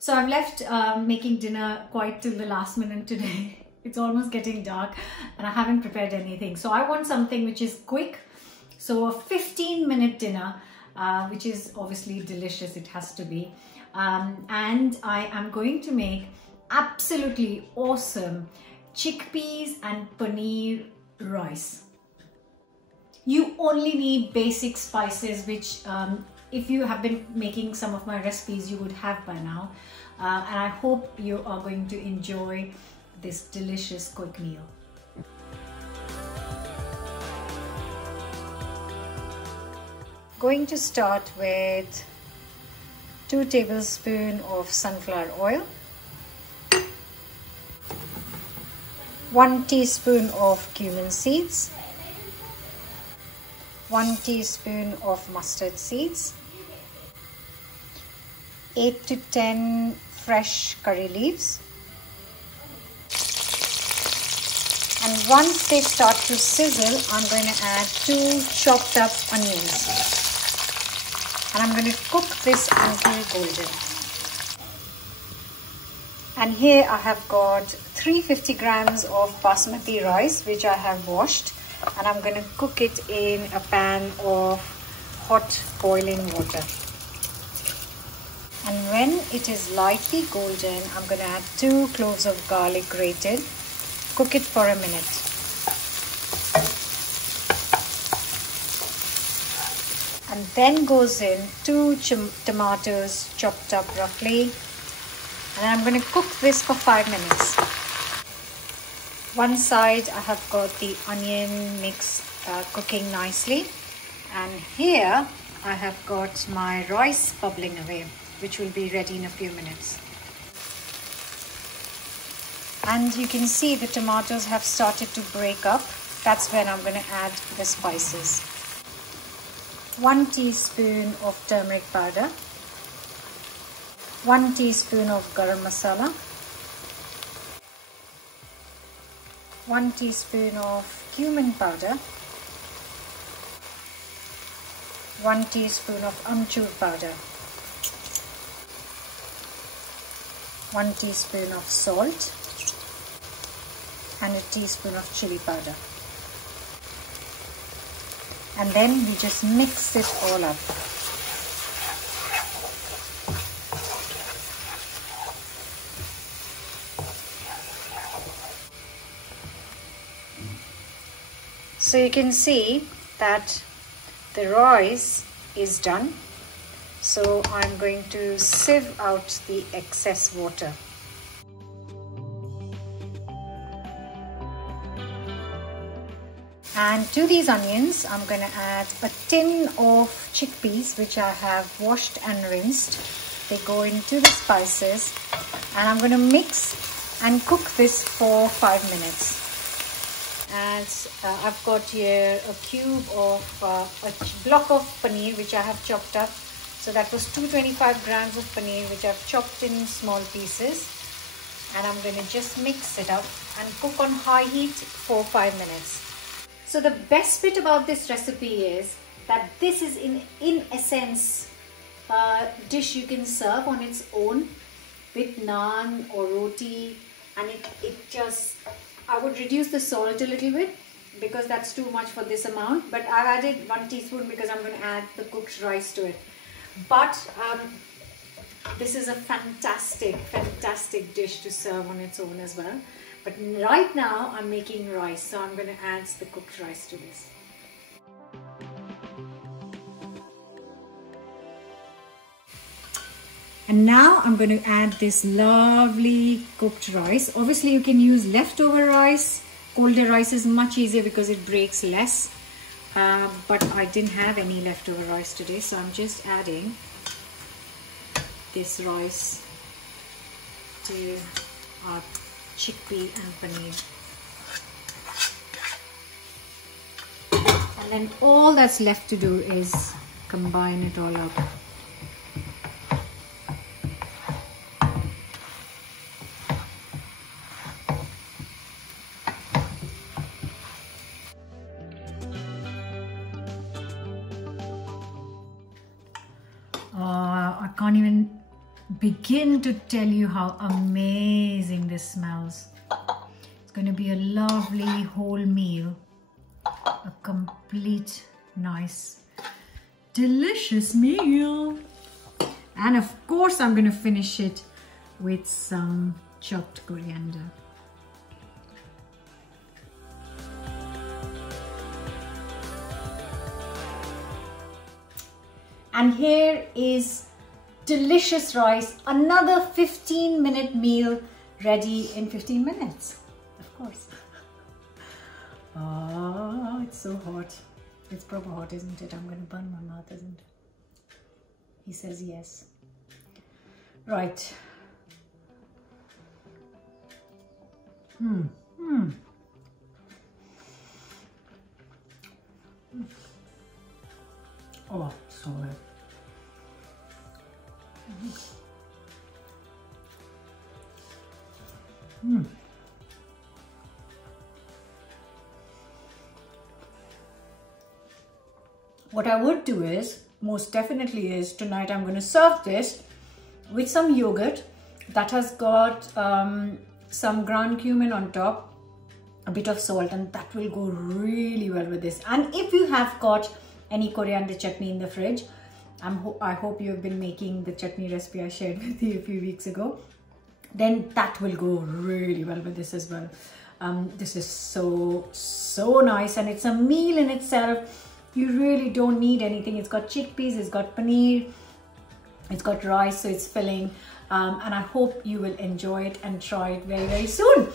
So I've left making dinner quite till the last minute today. It's almost getting dark and I haven't prepared anything. So I want something which is quick. So a 15-minute dinner, which is obviously delicious, it has to be. And I am going to make absolutely awesome chickpeas and paneer rice. You only need basic spices, which if you have been making some of my recipes, you would have by now. And I hope you are going to enjoy this delicious quick meal. Going to start with 2 tablespoons of sunflower oil, 1 teaspoon of cumin seeds, 1 teaspoon of mustard seeds, 8 to 10 fresh curry leaves. And once they start to sizzle, I'm going to add 2 chopped up onions. And I'm going to cook this until golden. And here I have got 350 grams of basmati rice, which I have washed. And I'm going to cook it in a pan of hot boiling water. And when it is lightly golden, I'm going to add 2 cloves of garlic grated. Cook it for a minute. And then goes in 2 tomatoes chopped up roughly. And I'm going to cook this for 5 minutes. One side I have got the onion mix cooking nicely. And here I have got my rice bubbling away, which will be ready in a few minutes. And you can see the tomatoes have started to break up. That's when I'm going to add the spices. 1 teaspoon of turmeric powder, 1 teaspoon of garam masala, 1 teaspoon of cumin powder, 1 teaspoon of amchur powder, 1 teaspoon of salt, and a teaspoon of chili powder. And then we just mix it all up. So you can see that the rice is done. So I'm going to sieve out the excess water. And to these onions, I'm going to add a tin of chickpeas, which I have washed and rinsed. They go into the spices, and I'm going to mix and cook this for 5 minutes. And I've got here a cube of a block of paneer, which I have chopped up. So that was 225 grams of paneer, which I've chopped in small pieces. And I'm going to just mix it up and cook on high heat for 5 minutes. So the best bit about this recipe is that this is in essence a dish you can serve on its own with naan or roti, and it just, I would reduce the salt a little bit because that's too much for this amount, but I've added 1 teaspoon because I'm going to add the cooked rice to it. But this is a fantastic dish to serve on its own as well. But right now I'm making rice, so I'm going to add the cooked rice to this. And now I'm going to add this lovely cooked rice. Obviously you can use leftover rice. Colder rice is much easier because it breaks less. But I didn't have any leftover rice today, so I'm just adding this rice to our chickpea and paneer. And then all that's left to do is combine it all up. I can't even begin to tell you how amazing this smells. It's going to be a lovely whole meal. A complete, nice, delicious meal. And of course, I'm going to finish it with some chopped coriander. And here is delicious rice, another 15-minute meal ready in 15 minutes, of course. Oh, it's so hot. It's proper hot, isn't it? I'm going to burn my mouth, isn't it? He says yes. Right. Oh, so good. What I would do is, most definitely is, tonight I'm going to serve this with some yogurt that has got some ground cumin on top, a bit of salt, and that will go really well with this. And if you have got any coriander chutney in the fridge, I hope you have been making the chutney recipe I shared with you a few weeks ago, then that will go really well with this as well. This is so nice, and it's a meal in itself. You really don't need anything. It's got chickpeas, it's got paneer, it's got rice, so it's filling. And I hope you will enjoy it and try it very, very soon.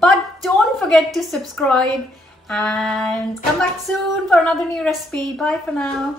But don't forget to subscribe and come back soon for another new recipe. Bye for now.